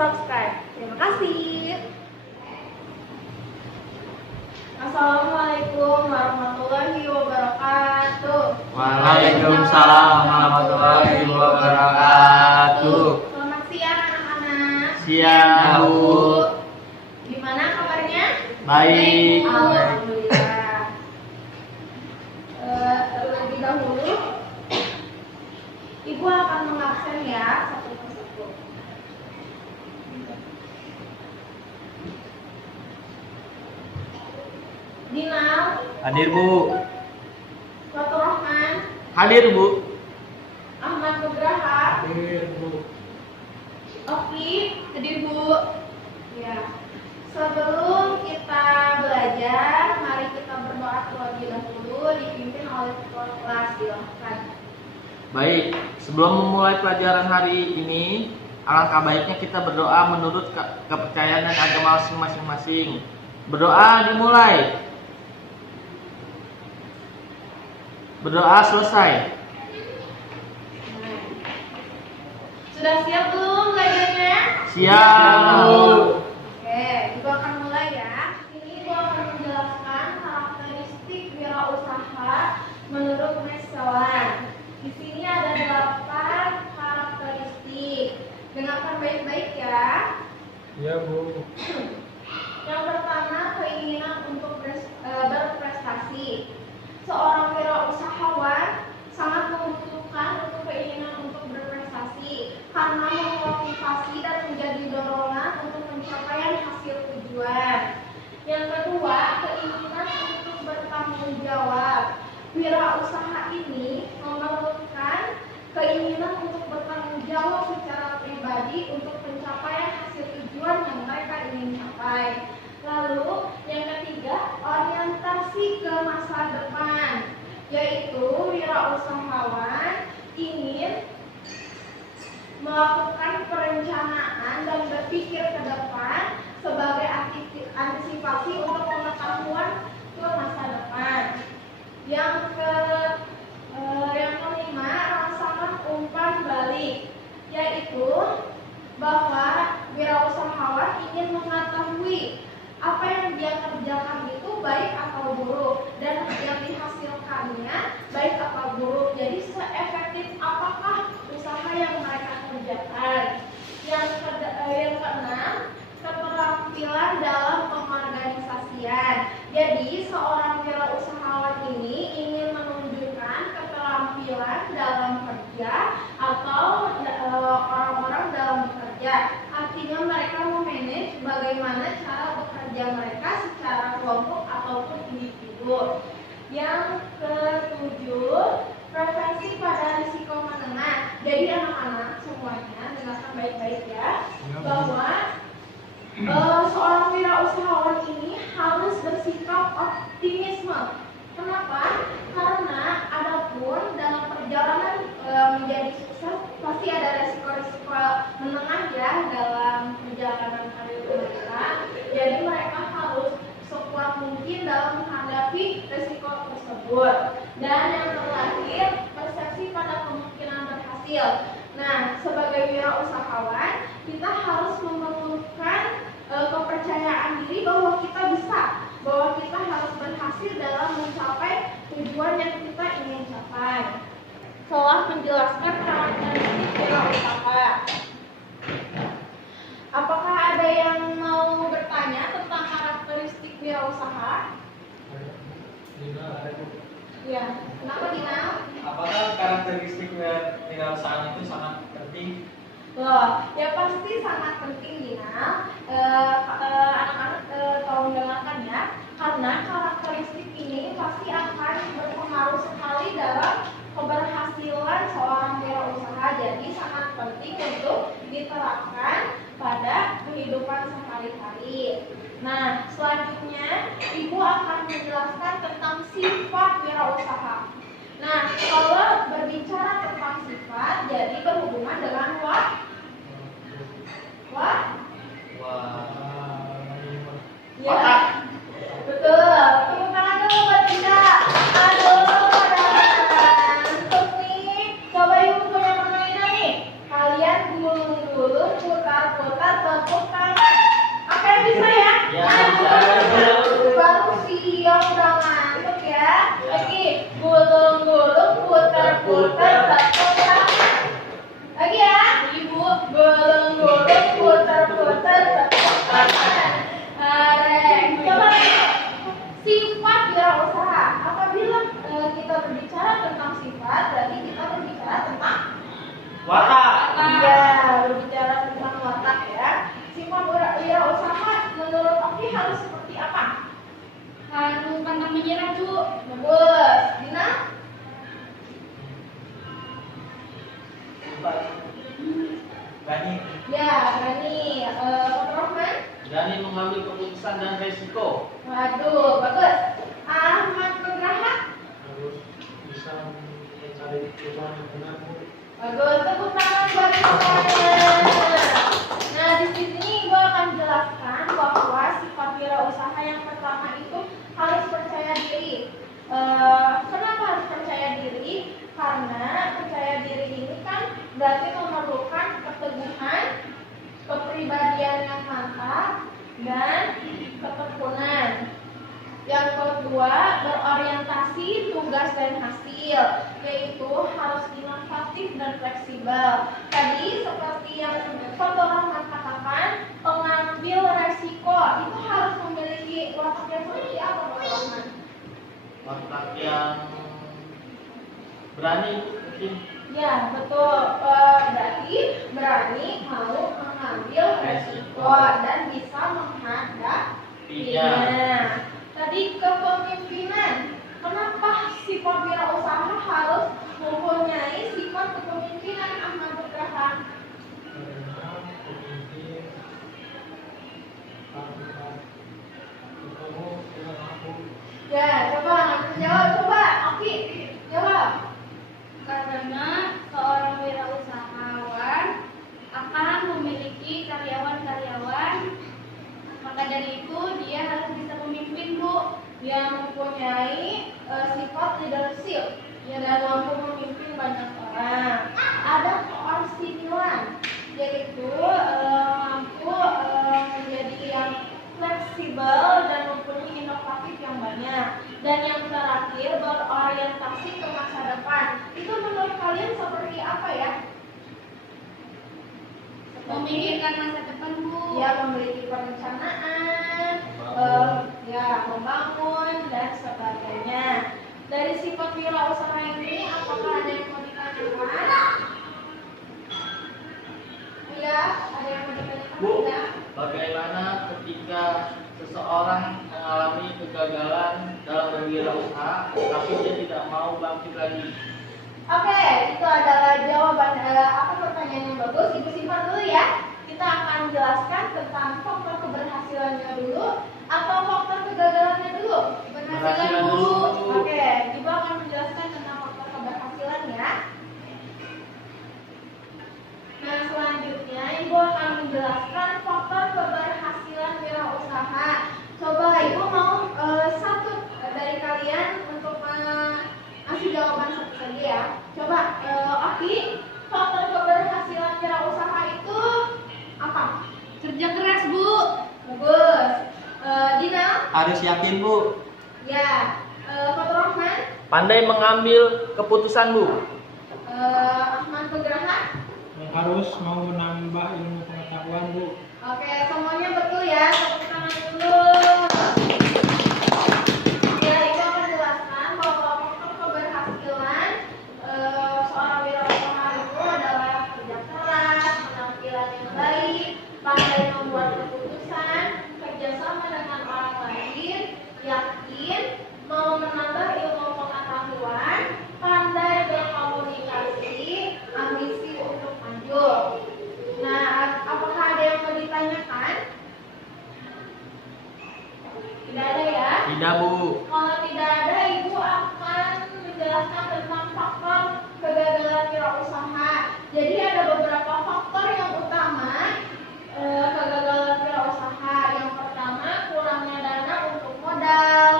subscribe. Terima kasih. Assalamualaikum warahmatullahi wabarakatuh. Waalaikumsalam warahmatullahi wabarakatuh. Selamat siang anak-anak. Siang, Bu. Gimana kabarnya? Baik. Alhamdulillah. Terlebih dahulu, Ibu akan mengabsen ya satu persatu. Dinal, Hadir, Bu. Faturrahman, Hadir, Bu. Ahmad Nugraha, Hadir, Bu. Oki, hadir Bu. Ya. Sebelum kita belajar, mari kita berdoa terlebih dahulu dipimpin oleh ketua kelas. Silahkan. Baik, sebelum memulai pelajaran hari ini, alangkah baiknya kita berdoa menurut kepercayaan dan agama masing-masing. Berdoa dimulai. Berdoa selesai. Sudah siap belum belajarnya? Siap, Bu. Oke, Ibu akan mulai ya. Ini Ibu akan menjelaskan karakteristik wirausaha menurut Meselan. Di sini ada 8 karakteristik. Dengarkan baik-baik ya. Iya, Bu. Yang pertama, keinginan untuk berprestasi. Seorang wirausahawan sangat membutuhkan untuk keinginan untuk berprestasi karena memotivasi dan menjadi dorongan untuk pencapaian hasil tujuan. Yang kedua, keinginan untuk bertanggung jawab. Wirausaha ini memerlukan keinginan untuk bertanggung jawab secara pribadi untuk pencapaian hasil tujuan yang mereka ingin capai. Lalu yang ketiga, orientasi ke masa depan, yaitu wirausahawan ingin melakukan perencanaan dan berpikir ke depan sebagai antisipasi untuk pengetahuan ke masa depan. Yang kelima, rangsangan umpan balik, yaitu bahwa wirausahawan ingin mengetahui apa yang dia kerjakan itu baik atau buruk dan yang dihasilkannya baik atau buruk. Jadi seefektif apakah usaha yang mereka kerjakan. Yang keenam, keterampilan dalam pengorganisasian. Jadi seorang wirausahawan ini ingin menunjukkan keterampilan dalam kerja atau orang-orang dalam bekerja. Artinya mereka memanage bagaimana cara bekerja mereka secara kelompok ataupun individu. Yang ketujuh, prevensi pada risiko menengah. Jadi anak-anak semuanya dengarkan baik-baik ya, bahwa seorang wirausahawan ini harus bersikap optimisme. Kenapa? Karena adapun dalam perjalanan menjadi sukses pasti ada resiko-resiko menengah ya dalam perjalanan karir mereka. Jadi mereka harus sekuat mungkin dalam menghadapi resiko tersebut. Dan yang terakhir, persepsi pada kemungkinan berhasil. Nah, sebagai wirausahawan kita harus memerlukan kepercayaan diri bahwa kita bisa, bahwa kita harus berhasil dalam mencapai tujuan yang kita ingin capai. Setelah menjelaskan karakteristik wirausaha, apakah ada yang mau bertanya tentang karakteristik wirausaha? Ya, kenapa Dina? Apakah karakteristik wirausahaan itu sangat penting? Loh, ya pasti sangat penting Dina. Anak-anak tolong dengarkan ya, karena karakteristik ini pasti akan berpengaruh sekali dalam keberhasilan seorang wirausaha. Jadi sangat penting untuk diterapkan pada kehidupan sehari-hari. Nah, selanjutnya Ibu akan menjelaskan tentang sifat wirausaha. Nah, kalau berbicara tentang sifat, jadi berhubungan dengan ya, betul. Tepuk tangan dulu buat Dinda. Aduh, ngantuk nih. Coba Ibu punya permainan nih. Kalian gulung-gulung, putar-putar, harus seperti apa? Harus pantang menyerah, Bu. Bagus. Dina? Berani. Ya, berani. Rohman? Berani mengambil keputusan dan resiko. Waduh, bagus. Ahmad Nugraha? Harus bisa mencari peluang yang benar, Bu. Bagus, tepuk tangan buat semuanya. Nah, di sini gue akan jelaskan bahwa sifat wirausaha yang pertama itu harus percaya diri. Kenapa harus percaya diri? Karena percaya diri ini kan berarti memerlukan keteguhan, kepribadian yang mantap, dan ketekunan. Yang kedua, berorientasi tugas dan hasil, yaitu harus inovatif dan fleksibel. Tadi seperti yang Foto Rahmat katakan, pengambil resiko itu harus memiliki watak yang seperti apa, Foto Rahmat? Watak yang berani mungkin. Ya, betul. Berarti berani mau mengambil resiko dan bisa menghadapinya. Tadi kepemimpinan. Kenapa sifat wirausaha harus mempunyai sifat kepemimpinan, Ahmad Nugraha? Karena pemimpin akan bertemu dengan aku. Ya, coba jawab, coba. Oke, jawab. Karena seorang wirausahawan akan memiliki karyawan-karyawan, maka dari itu dia harus bisa memimpin, Bu. Dia mempunyai sifat leadership, ya, dan mampu memimpin banyak orang. Ada keorsinilan, yaitu mampu menjadi yang fleksibel dan mempunyai inovatif yang banyak. Dan yang terakhir, berorientasi ke masa depan. Itu menurut kalian seperti apa ya? Memikirkan masa depan, Bu. Ya, memiliki perencanaan, ya, membangun dan sebagainya. Dari sifat wirausaha ini, apakah ada yang mau ditanyakan? Iya, ada yang mau ditanyakan? Bu, Ya. bagaimana ketika seseorang mengalami kegagalan dalam berwirausaha, tapi dia tidak mau bangkit lagi? Oke, itu adalah jawaban apa pertanyaan yang bagus. Ibu simpan dulu ya. Kita akan jelaskan tentang faktor keberhasilannya dulu atau faktor kegagalannya dulu. Keberhasilan dulu. Oke, Ibu akan menjelaskan tentang faktor keberhasilan ya. Nah, selanjutnya Ibu akan menjelaskan faktor keberhasilan wirausaha. Coba Ibu mau satu dari kalian untuk ngasih jawaban satu saja ya. Coba, Oki, faktor keberhasilan wirausaha itu apa? Kerja keras, Bu. Bagus. Dina? Harus yakin, Bu. Ya. Fatur Rahman? Pandai mengambil keputusan, Bu. Ahmad Nugraha? Harus mau menambah ilmu pengetahuan, Bu. Oke, semuanya betul ya. Tepuk tangan dulu. Ya, itu akan jelaskan bahwa faktor keberhasilan seorang wirausaha itu adalah kerja keras, penampilan yang baik, pandai membuat keputusan, kerjasama dengan orang lain, yakin, mau menambah ilmu pengetahuan, pandai berkomunikasi, ambisi untuk maju. Nah, apakah ada yang mau ditanyakan? Tidak ada ya? Tidak, Bu. Kalau tidak ada, Ibu akan menjelaskan tentang faktor kegagalan wirausaha. Jadi ada beberapa faktor yang utama kegagalan wirausaha. Yang pertama, kurangnya dana untuk modal,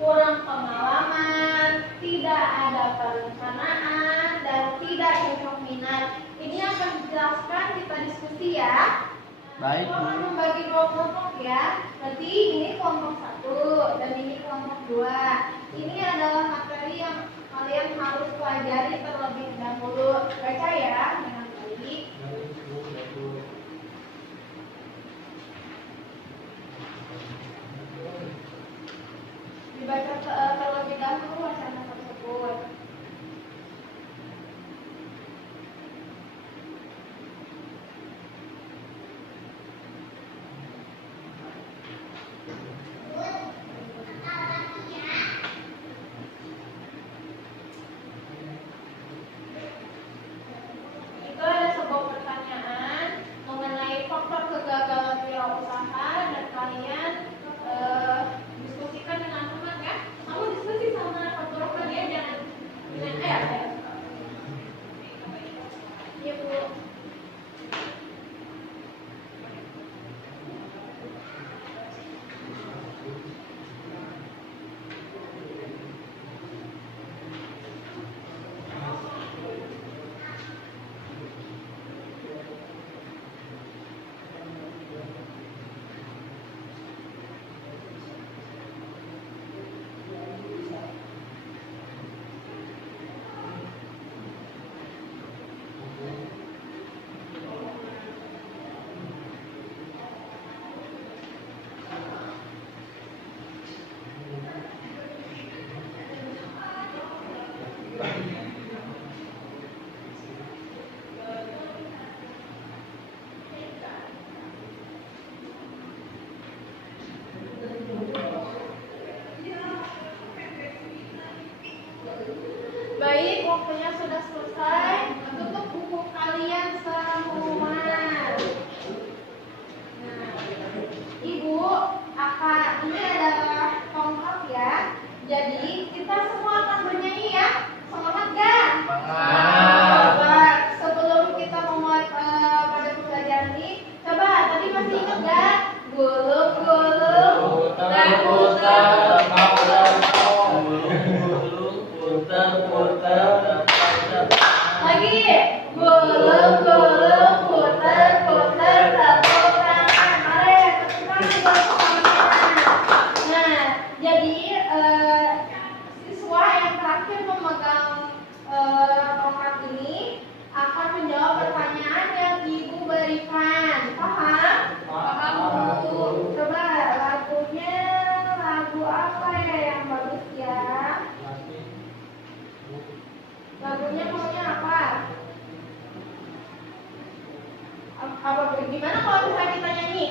kurang pengalaman, tidak ada perencanaan, dan tidak cocok minat. Ini akan dijelaskan kita diskusi ya. Baik, Kita akan Bu. membagi dua kelompok ya. Nanti ini kelompok 1 dan ini kelompok 2. Ini adalah materi yang kalian harus pelajari terlebih dahulu. Baca ya dengan baik. Dibaca terlebih dahulu wacana tersebut. masih ingat gak? Gulung-gulung, Putar-putar, putar-putar. lagi. Gulung-gulung, putar-putar, tepuk tangan. Mari, tepuk tangan buat teman-teman. Nah, jadi siswa yang terakhir memegang tongkat ini akan menjawab pertanyaan yang ibu berikan. Paham? Paham, Bu. Coba lagunya lagu apa ya yang bagus ya? Lagunya maunya apa? Apa gimana kalau misalnya kita nyanyi?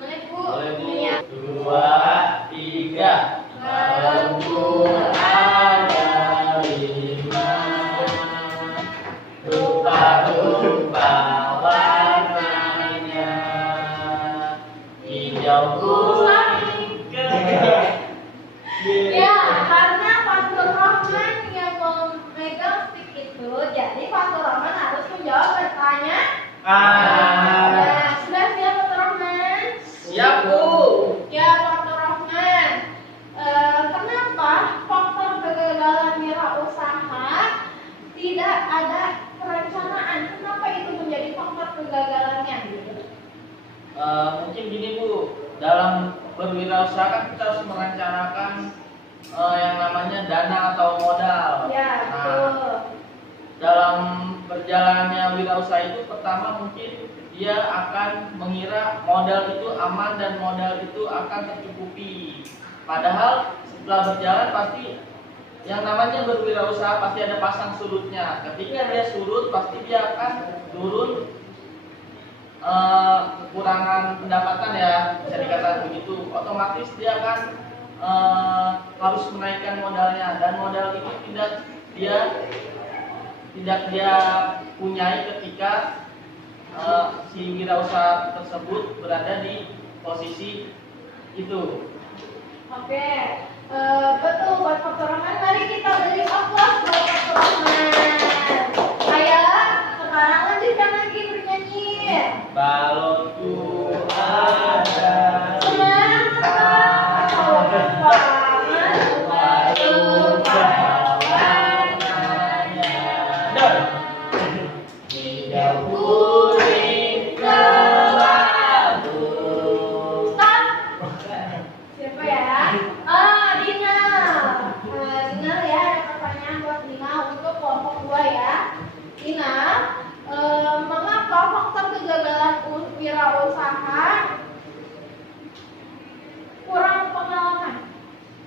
Boleh Bu? Boleh Bu. Iya. 2, 3. Malamku ada 5. Rupa-rupa warnanya, hijau kuning Ya, karena Fatur Rahman yang memegang stick itu, jadi Fatur Rahman harus menjawab pertanyaan. Nah, sudah siap Fatur Rahman? Siap Bu. Ya, Fatur Rahman. Kenapa faktor kegagalan wirausaha tidak ada perencanaan? Kenapa itu menjadi faktor kegagalannya? Mungkin gini Bu, dalam berwirausaha kan kita harus merencanakan yang namanya dana atau modal. Ya, betul. Dalam berjalannya wirausaha itu pertama mungkin dia akan mengira modal itu aman dan modal itu akan tercukupi. Padahal setelah berjalan pasti yang namanya berwirausaha pasti ada pasang surutnya. Ketika dia surut pasti dia akan turun kekurangan pendapatan ya, bisa dikatakan begitu. Otomatis dia akan harus menaikkan modalnya dan modal itu tidak dia punyai ketika si wirausaha tersebut berada di posisi itu. Oke, betul buat Fatur Rahman. Mari kita beri aplaus buat Fatur Rahman. Ayo, sekarang lanjutkan lagi bernyanyi. Balonku ada Semangat, rupa warnanya, hijau kuning kelabu. stop. Siapa ya? Dina. Dina ya, ada pertanyaan buat Dina untuk kelompok 2 ya. Dina, mengapa faktor kegagalan wirausaha kurang pengalaman?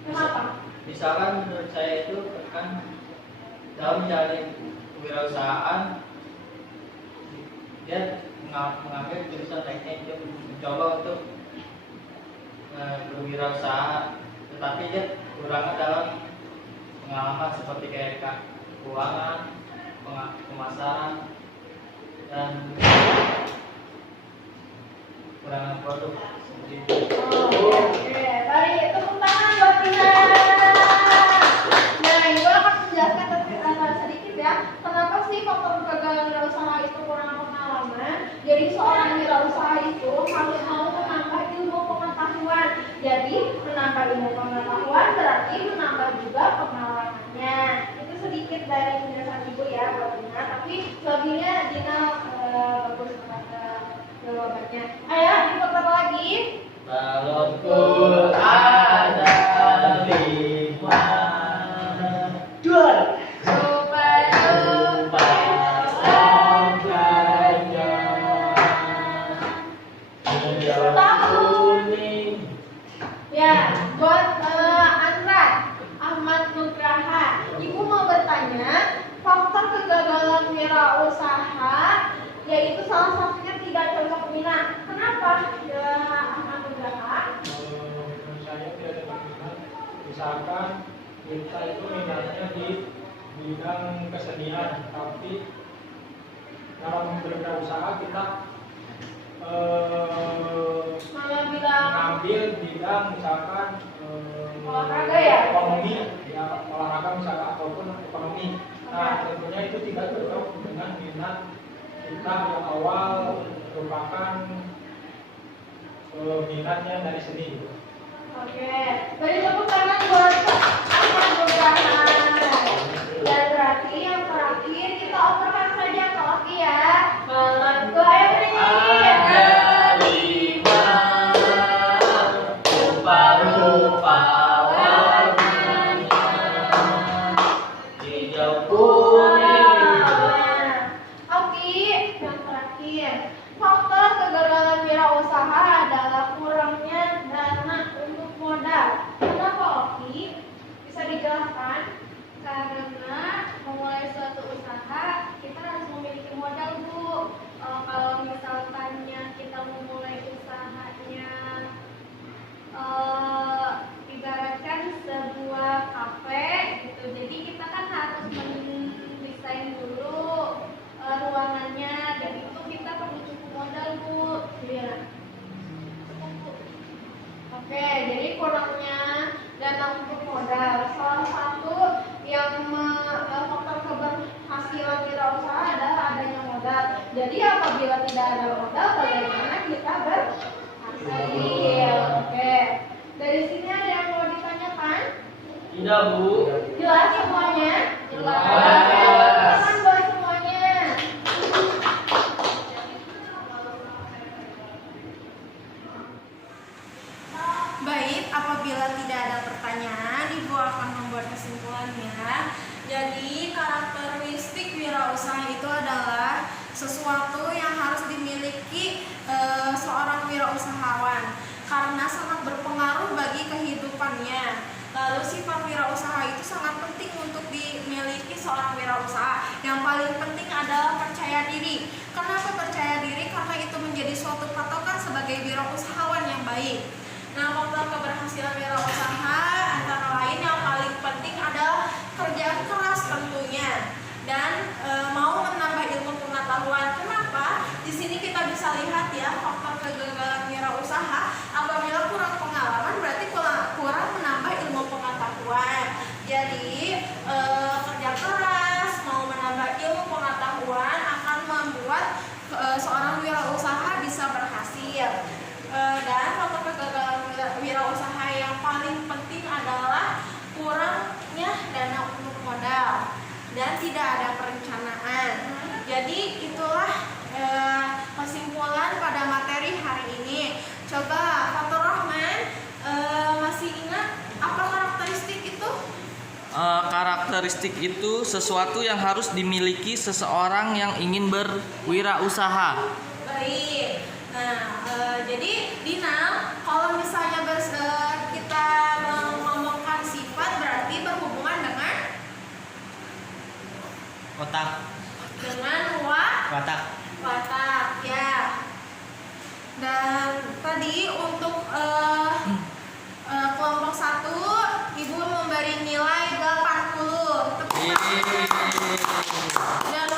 Kenapa? Misalkan menurut saya itu kan dalam menjalani kewirausahaan dia mengambil jurusan teknik dia mencoba untuk berwirausaha, tetapi dia kurang dalam pengalaman seperti kayak keuangan, pemasaran dan kurang produk seperti itu. Oke, mari tepuk tangan buat Dina. Nah, Ibu akan menjelaskan sedikit ya, kenapa sih faktor kegagalan wirausaha itu kurang pengalaman. Jadi seorang wirausaha itu harus mau menambah ilmu pengetahuan. Jadi menambah ilmu pengetahuan berarti menambah juga pengalamannya. Itu sedikit dari penjelasan Ibu ya buat Dina. Tapi selebihnya Dina bagus jawabannya. Ayo diputar lagi. Balonku ada 5. Lupa-lupa warnanya, hijau kuning. ya, buat Andra Ahmad Nugraha, Ibu mau bertanya faktor kegagalan wirausaha yaitu salah satunya tidak cocok minat. Kenapa ya Ahmad Nugraha? Menurut saya tidak ada minat. Misalkan kita itu minatnya di bidang kesenian, tapi dalam berwirausaha kita Malah bilang mengambil bidang misalkan olahraga ya? ekonomi, ya olahraga misalkan ataupun ekonomi. Nah, tentunya itu tidak cocok dengan minat kita yang awal merupakan minatnya dari seni gitu. Oke, beri tepuk tangan buat Ahmad Nurjahan. Dan berarti yang terakhir kita operkan saja ke Oki ya. Malamku ayo bernyanyi. Ada lima rupa-rupa warnanya, hijau, kuning. Oki, yang terakhir. Faktor kegagalan wirausaha adalah kurangnya dana untuk modal. Kenapa Oki? Bisa dijelaskan? Karena memulai suatu usaha kita harus memiliki modal, Bu. Kalau misalkannya kita memulai usahanya ibaratkan sebuah kafe gitu, jadi kita kan harus mendesain dulu ruangannya, dan itu kita perlu cukup modal, Bu. Iya. Cukup, Bu. Oke, jadi kurangnya dana untuk modal. Salah satu yang faktor keberhasilan wirausaha adalah adanya modal. Jadi apabila tidak ada modal, bagaimana kita berhasil? Oke, dari sini ada yang mau ditanyakan? Tidak, Bu. Jelas semuanya? Jelas. Tangan buat semuanya. Baik, apabila tidak ada pertanyaan, Ibu akan membuat kesimpulannya. Jadi, karakteristik wirausaha itu adalah sesuatu yang harus dimiliki seorang wirausahawan karena sangat berpengaruh bagi kehidupannya. Lalu sifat wirausaha itu sangat penting untuk dimiliki seorang wirausaha. Yang paling penting adalah percaya diri. Kenapa percaya diri? Karena itu menjadi suatu patokan sebagai wirausahawan yang baik. Nah, faktor keberhasilan wirausaha antara lain yang paling penting adalah kerja keras tentunya dan mau menambah ilmu pengetahuan. Kenapa? Di sini kita bisa lihat ya faktor kegagalan wirausaha. Apabila kurang pengalaman berarti kurang menambah ilmu pengetahuan. Jadi kerja keras mau menambah ilmu pengetahuan akan membuat seorang wirausaha bisa berhasil. Dan faktor kegagalan wirausaha yang paling penting adalah kurangnya dana untuk modal dan tidak ada perencanaan. Jadi itulah kesimpulan pada materi hari ini. Coba Fatur Rahman masih ingat apa karakteristik itu? Karakteristik itu sesuatu yang harus dimiliki seseorang yang ingin berwirausaha. Baik. Nah, jadi Dina, kalau misalnya kita ngomongkan sifat berarti berhubungan dengan Watak. Watak ya. Dan tadi untuk kelompok 1 Ibu memberi nilai 80. Dan